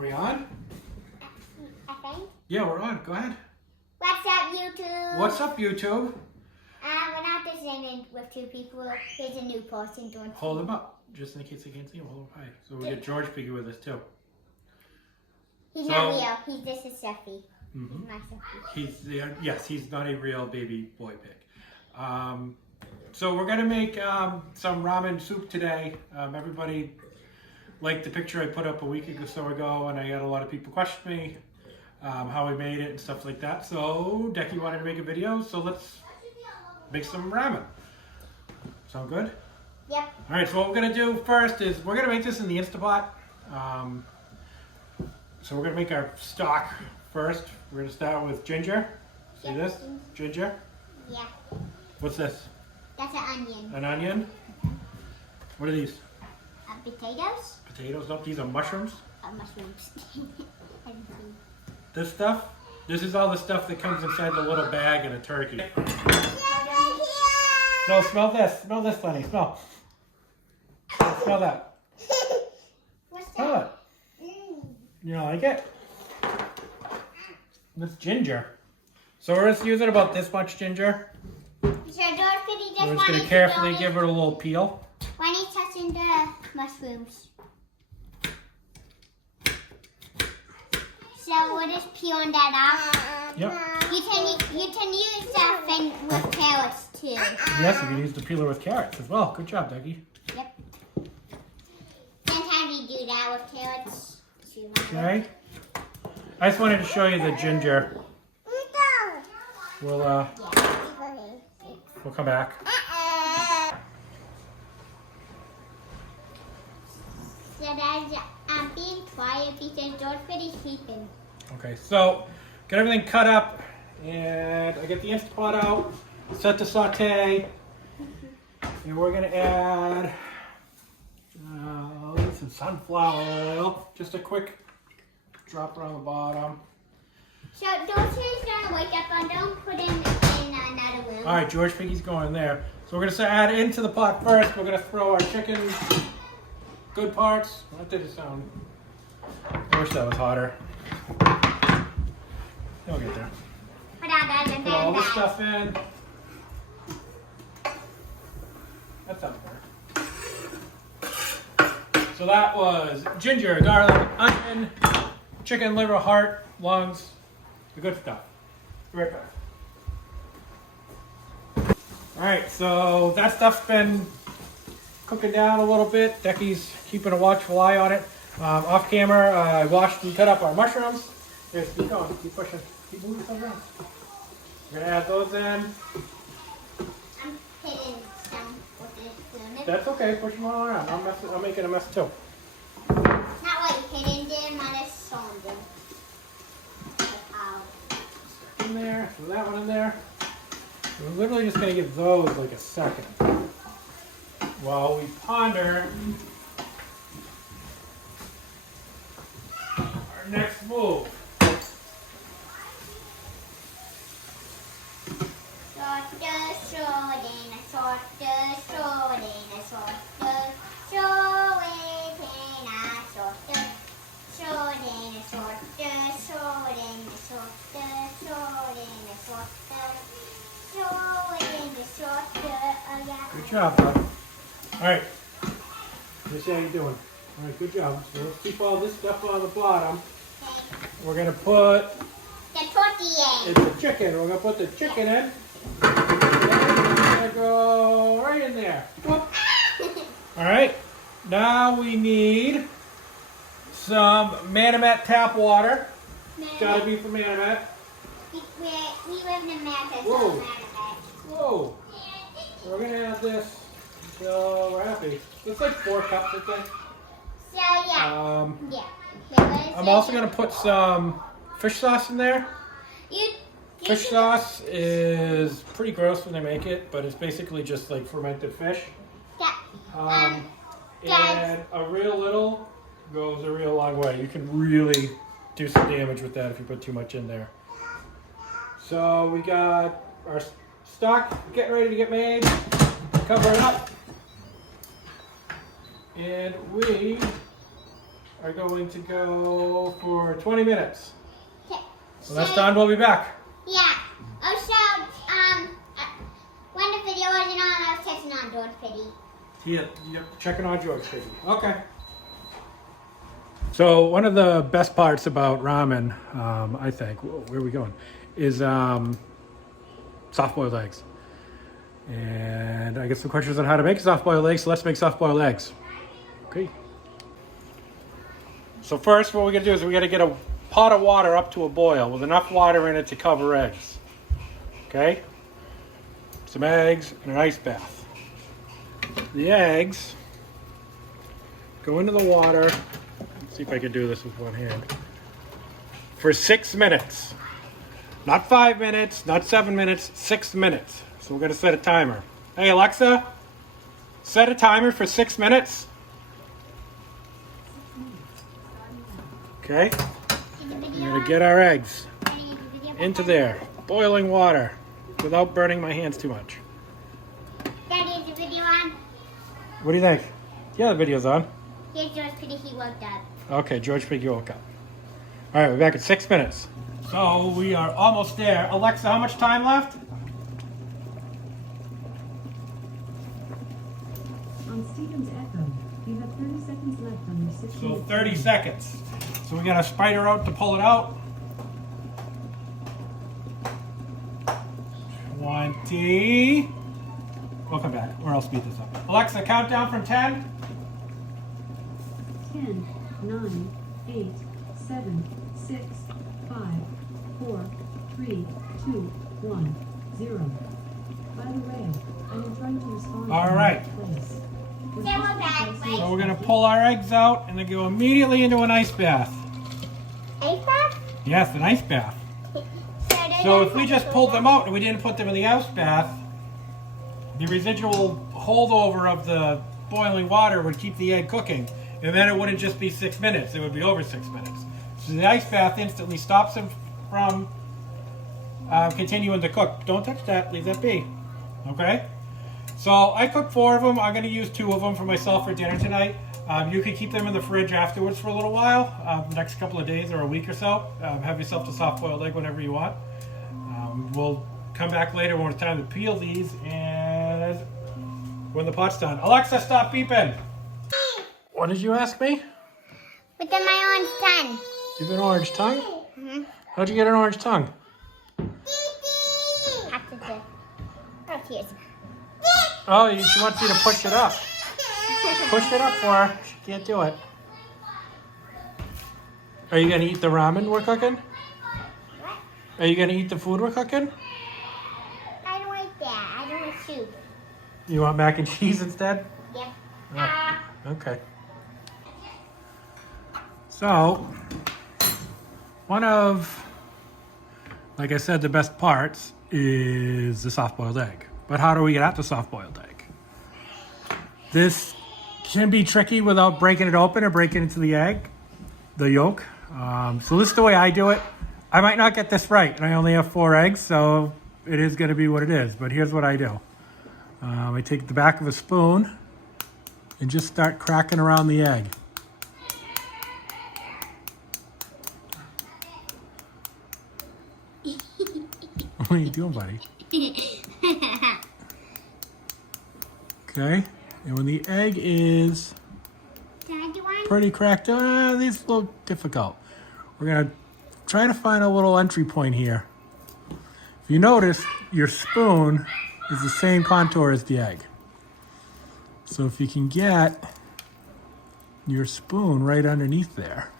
Are we on? I think. Yeah, we're on. Go ahead. What's up, YouTube? What's up, YouTube? We're not just in with two people. Here's a new person doing. Hold them up, just in case they can't see them. Hold them high. So we get George Piggy with us too. He's not real. He's just a Steffi. Mm-hmm. He's my Steffi. Yes, he's not a real baby boy pig. So we're gonna make some ramen soup today. Everybody liked the picture I put up a week or so ago, and I had a lot of people question me how I made it and stuff like that. So Decky wanted to make a video, so let's make some ramen. Sound good? Yep. All right, so what we're gonna do first is we're gonna make this in the Instapot. So we're gonna make our stock first. We're gonna start with ginger. See this? Ginger. Yeah. What's this? That's an onion. An onion? What are these? Potatoes. Potatoes? Nope, these are mushrooms. Mushrooms. This stuff? This is all the stuff that comes inside the little bag in a turkey. So smell this. Smell this, Lenny. Smell. Smell that. What's that? Smell it. You don't like it? That's ginger. So we're just using about this much ginger. So George Piggy just We're just going to carefully give it a little peel. When he's touching the mushrooms. So we're just peeling that off. Yep. You can use that thing with carrots too. Yes, you can use the peeler with carrots as well. Good job, Dougie. Yep. Sometimes you do that with carrots. Okay. I just wanted to show you the ginger. We'll come back. So that's, I'm being quiet because George Piggy's sleeping. Okay, so get everything cut up, and I get the Instapot out, set to saute, and we're gonna add some sunflower oil, just a quick drop around the bottom. So George Piggy's gonna wake up and don't put him in another room. All right, George Piggy's going there. So we're gonna add into the pot first. We're gonna throw our chicken good parts. That didn't sound. I wish that was hotter. We'll get there. Put all the stuff in. That sounds better. So that was ginger, garlic, onion, chicken liver, heart, lungs, the good stuff. Be right back. Alright, so that stuff's been cooking down a little bit. Decky's keeping a watchful eye on it. Off camera, I washed and cut up our mushrooms. Here, keep going, keep pushing, keep moving stuff around. We're gonna add those in. I'm hitting some with this spoon. That's okay, push them all around. I'm making a mess too. Not what you hitting them, not as sewing them. In there, throw that one in there. We're literally just gonna give those like a second while we ponder our next move. Good job, bud. All right, let's see how you're doing. All right, good job. So let's keep all this stuff on the bottom. We're gonna put the tortilla. It's the chicken. We're gonna put the chicken in. And we're gonna go right in there. Whoop. All right. Now we need some Manamet tap water. Gotta be from Manamet. We live in America, so Whoa. Manamet. Whoa. So we're gonna add this until we're happy. It's like 4 cups, I think. So yeah. Yeah. I'm also gonna put some fish sauce in there. Fish sauce is pretty gross when they make it, but it's basically just like fermented fish. And a real little goes a real long way. You can really do some damage with that if you put too much in there. So we got our stock getting ready to get made. Cover it up. And we are going to go for 20 minutes. Okay. So that's done, we'll be back. Yeah. Also, when the video wasn't on, I was checking on George Piggy. Yeah, checking on George Piggy. Okay. So one of the best parts about ramen, I think, where are we going, is soft-boiled eggs. And I get some questions on how to make soft-boiled eggs, so let's make soft-boiled eggs. Okay. So first, what we're gonna do is we gotta get a pot of water up to a boil with enough water in it to cover eggs. Okay? Some eggs and an ice bath. The eggs go into the water. Let's see if I can do this with one hand. For 6 minutes. Not 5 minutes, not 7 minutes, 6 minutes. So we're gonna set a timer. Hey Alexa, set a timer for 6 minutes. Okay, we're gonna get our eggs into there, boiling water, without burning my hands too much. Daddy, is the video on? What do you think? Yeah, the video's on. Here's George Piggy, he woke up. Okay, George Piggy woke up. All right, we're back at 6 minutes. So we are almost there. Alexa, how much time left? On Stephen's Echo, you have 30 seconds left on your 6 So minute 30 timer. seconds. So we got a spider out to pull it out. 20. We'll come back, or I'll speed this up. Alexa, count down from 10. 10, 9, 8, 7, 6, 5, 4, 3, 2, 1, 0. By the way, I am trying to respond All to right. your place. Was Say this we're back, the place right? you So we're gonna expected? pull our eggs out and then go immediately into an ice bath. Ice bath? Yes, an ice bath. So if we just pulled them out and we didn't put them in the ice bath, the residual holdover of the boiling water would keep the egg cooking. And then it wouldn't just be 6 minutes, it would be over 6 minutes. So the ice bath instantly stops them from continuing to cook. Don't touch that, leave that be. Okay? So I cooked 4 of them. I'm going to use 2 of them for myself for dinner tonight. You can keep them in the fridge afterwards for a little while, next couple of days or a week or so. Have yourself a soft-boiled egg whenever you want. We'll come back later when it's time to peel these and when the pot's done. Alexa, stop beeping. What did you ask me? With my orange tongue. You have an orange tongue? How'd you get an orange tongue? Oh, cheers. Oh, she wants you to push it up. Push it up for her. She can't do it. Are you going to eat the ramen we're cooking? What? Are you going to eat the food we're cooking? I don't like that. I don't like soup. You want mac and cheese instead? Yep. Oh, okay. So, one of, like I said, the best parts is the soft-boiled egg. But how do we get at the soft-boiled egg? This can be tricky without breaking it open or breaking into the egg, the yolk. So this is the way I do it. I might not get this right, and I only have 4 eggs, so it is going to be what it is. But here's what I do. I take the back of a spoon and just start cracking around the egg. What are you doing, buddy? Okay, and when the egg is Can I do one? pretty cracked, these are a little difficult. We're gonna try to find a little entry point here. If you notice, your spoon is the same contour as the egg. So if you can get your spoon right underneath there.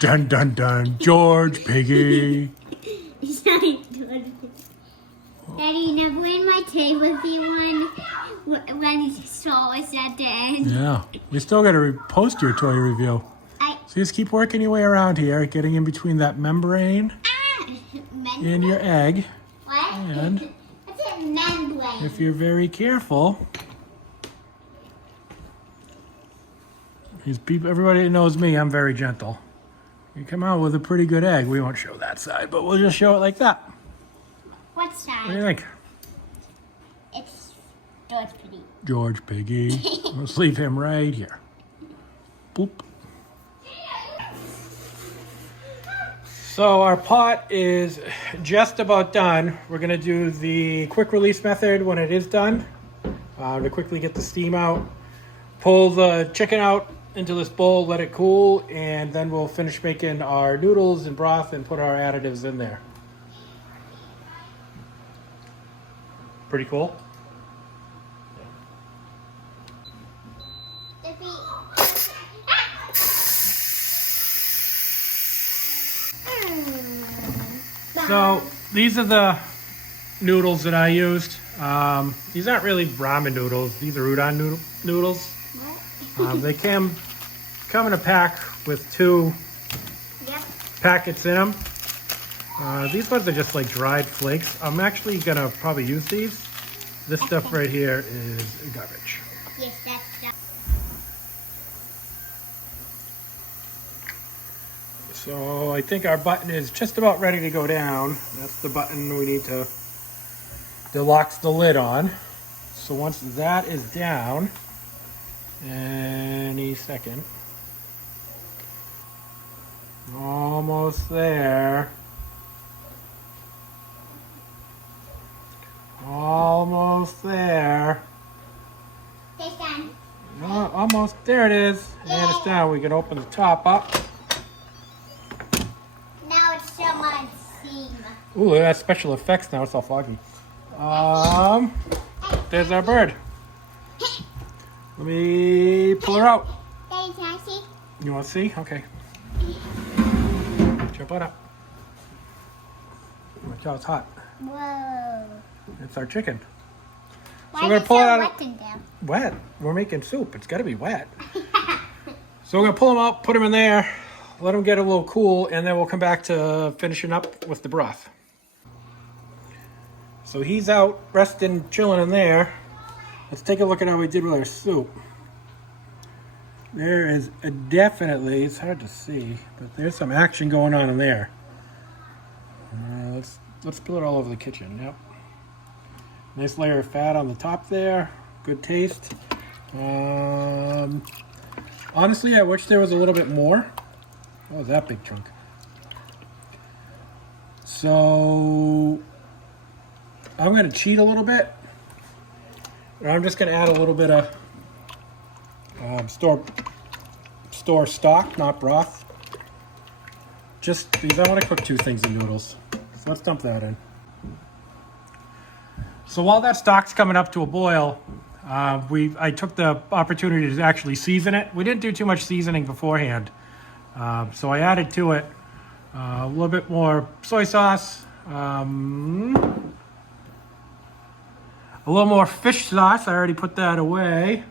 Dun dun dun, George Piggy. Daddy, you never win my table if you won when you saw us at the end. Yeah, we still got to post your toy review. So just keep working your way around here, getting in between that membrane and your egg. What? And That's a membrane. if you're very careful, everybody that knows me, I'm very gentle. You come out with a pretty good egg. We won't show that side, but we'll just show it like that. What outside. What do you think? It's George Piggy. George Piggy. Let's leave him right here. Boop. So our pot is just about done. We're gonna do the quick release method when it is done to quickly get the steam out. Pull the chicken out into this bowl, let it cool, and then we'll finish making our noodles and broth and put our additives in there. Pretty cool. So these are the noodles that I used. These aren't really ramen noodles. These are udon noodles. They come in a pack with 2 packets in them. These ones are just like dried flakes. I'm actually gonna probably use these. This stuff right here is garbage. Yes, that's So I think our button is just about ready to go down. That's the button we need to, that locks the lid on. So once that is down, any second, almost there, almost there. it's done. Almost, there it is, and it's down. We can open the top up. Now it's still on steam. Ooh, look at that special effects now. It's all foggy. There's our bird. Let me pull her out. Daddy, can I see? You want to see? Okay. Jump on up. Watch out, it's hot. Whoa. It's our chicken. Why we're gonna is it pull so it out wet in there? Wet. We're making soup. It's got to be wet. So we're going to pull them out, put them in there, let them get a little cool, and then we'll come back to finishing up with the broth. So he's out resting, chilling in there. Let's take a look at how we did with our soup. There is definitely, it's hard to see, but there's some action going on in there. Let's spill it all over the kitchen. Yep. Nice layer of fat on the top there. Good taste. Honestly, I wish there was a little bit more. What was that big chunk? So I'm going to cheat a little bit. I'm just going to add a little bit of store stock, not broth. Just because I want to cook 2 things in noodles. So let's dump that in. So while that stock's coming up to a boil, I took the opportunity to actually season it. We didn't do too much seasoning beforehand. So I added to it a little bit more soy sauce, a little more fish sauce. I already put that away.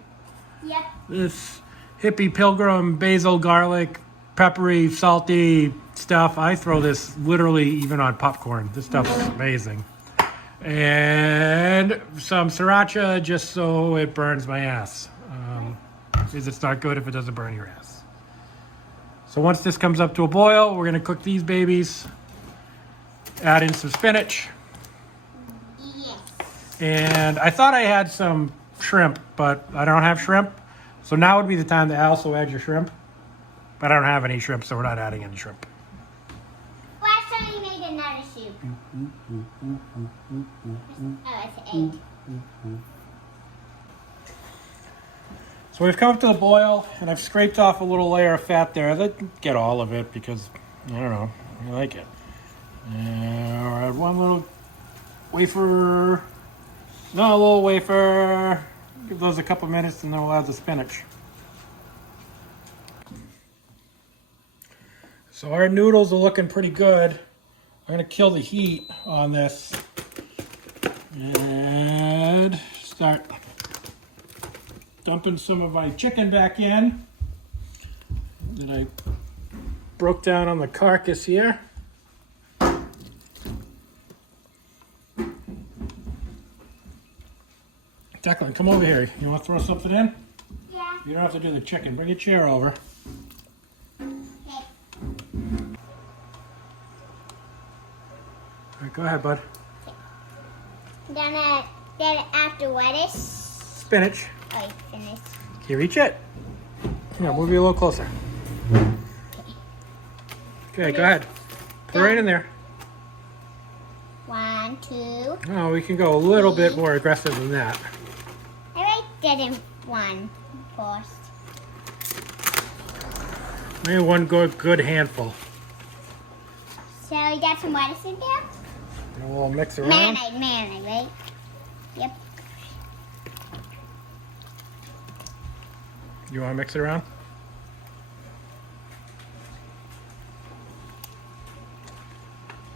Yep. This hippie pilgrim basil, garlic, peppery, salty stuff. I throw this literally even on popcorn. This stuff is amazing. And some sriracha just so it burns my ass. Because it's not good if it doesn't burn your ass. So once this comes up to a boil, we're going to cook these babies. Add in some spinach. Yes. And I thought I had some shrimp, but I don't have shrimp. So now would be the time to also add your shrimp. But I don't have any shrimp, so we're not adding any shrimp. Last time you made another soup. Oh, it's 8. So we've come up to the boil, and I've scraped off a little layer of fat there. I didn't get all of it because, I don't know, I like it. And I'll add one little wafer, another little wafer. Give those a couple minutes, and then we'll add the spinach. So our noodles are looking pretty good. I'm gonna kill the heat on this and start dumping some of my chicken back in that I broke down on the carcass here. Declan, come over here. You want to throw something in? Yeah. You don't have to do the chicken. Bring your chair over. Okay. All right, go ahead, bud. wanna then after lettuce. Spinach. Oh, you finished. Can you reach it? Yeah, move you a little closer. Okay, go ahead. Put it right in there. 1, 2. Oh, we can go a little bit more aggressive than that. I already did it one first. Maybe one good handful. So you got some lettuce in there? And we'll mix around. Marinade, right? Yep. You want to mix it around?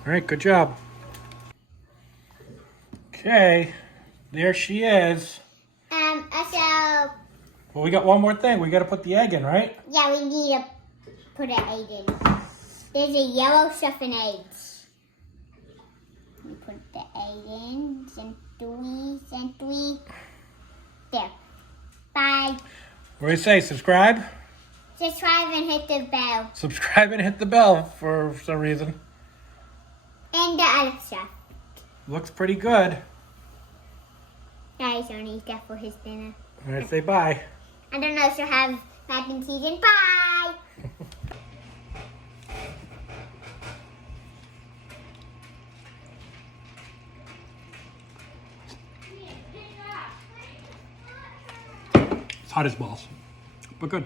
All right, good job. Okay, there she is. Also, Well, we got one more thing. We got to put the egg in, right? yeah, we need to put an egg in. There's a yellow stuff in eggs. We put the egg in. Gently. There. Bye. What do you say? Subscribe? Subscribe and hit the bell. Subscribe and hit the bell for some reason. And the other stuff. Looks pretty good. Guys, don't eat that for his dinner. All right, say bye. I don't know, so have mac and cheese and bye. It's hot as balls, but good.